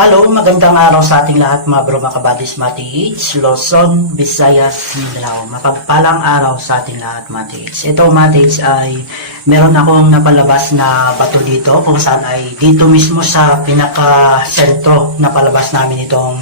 Hello, magandang araw sa ating lahat mga bro, mga kabadis, Matiits, Luzon, Visayas, Mindanao. Mapagpalang araw sa ating lahat, Matiits. Ito, Matiits, ay meron akong napalabas na bato dito kung saan ay dito mismo sa pinaka-sentro na palabas namin itong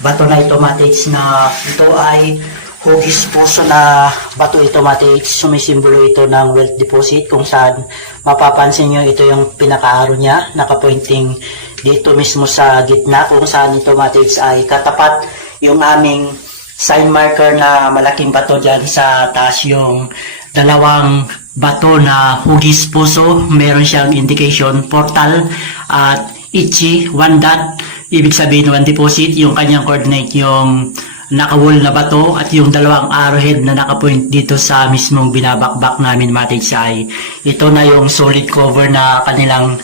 bato na ito, Matiits, na ito ay hugis puso na bato ito, Matiits. Sumisimbolo ito ng wealth deposit kung saan mapapansin nyo ito yung pinaka-aro niya, nakapointing dito mismo sa gitna kung saan ito, Matiits, ay katapat yung aming sign marker na malaking bato dyan sa taas, yung dalawang bato na hugis puso. Meron siyang indication portal at ichi, one dot, ibig sabihin one deposit, yung kanyang coordinate yung naka-wall na bato, at yung dalawang arrowhead na nakapoint dito sa mismong binabakbak namin, Matiits, ay ito na yung solid cover na kanilang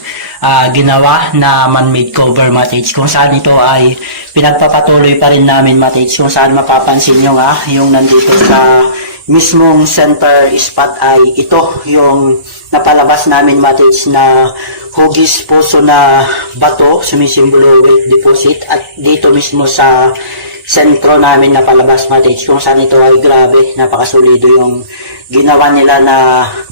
ginawa na man-made cover, Matiits, kung saan ito ay pinagpapatuloy pa rin namin, Matiits, kung saan mapapansin nyo nga yung nandito sa mismong center spot ay ito yung napalabas namin, Matiits, na hugis puso na bato, sumisimbolo wealth deposit, at dito mismo sa sentro namin na palabas, Matiits, kung saan ito ay grabe, napakasulido yung ginawa nila na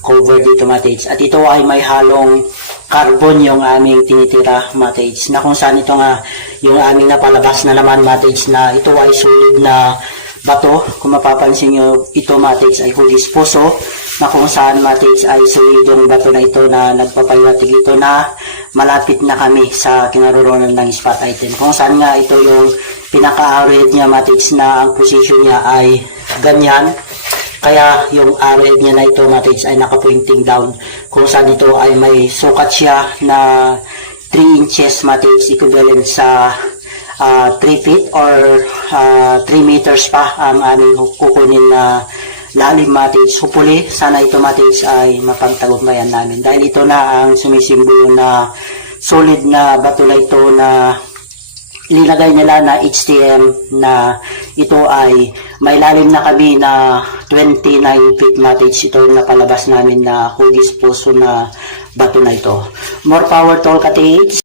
cover dito, Matiits. At ito ay may halong carbon yung aming tinitira, Matiits, na kung saan ito nga yung aming napalabas na naman, Matiits, na ito ay solid na bato. Kung mapapansin nyo, ito, Matiits, ay hugis puso, na kung saan, Matiits, ay solidong bato na ito na nagpapahiwatig ito na malapit na kami sa kinaroroonan ng spot item. Kung saan nga ito yung pinaka-arrowhead niya, Matiits, na ang position niya ay ganyan. Kaya yung arrowhead niya na ito, Matiits, ay naka-pointing down, kung saan ito ay may sukat siya na 3 inches, Matiits, equivalent sa 3 feet or 3 meters pa ang aming kukunin na lalim, Matiits. Hopefully, sana ito, Matiits, ay mapagtagumpayan namin, dahil ito na ang sumisimbolo na solid na bato na ito na linagay nila na HTM, na ito ay may lalim na kami na 29 feet, Matiits. Ito yung napalabas namin na hugis puso na bato na ito. More power to all, Katiits.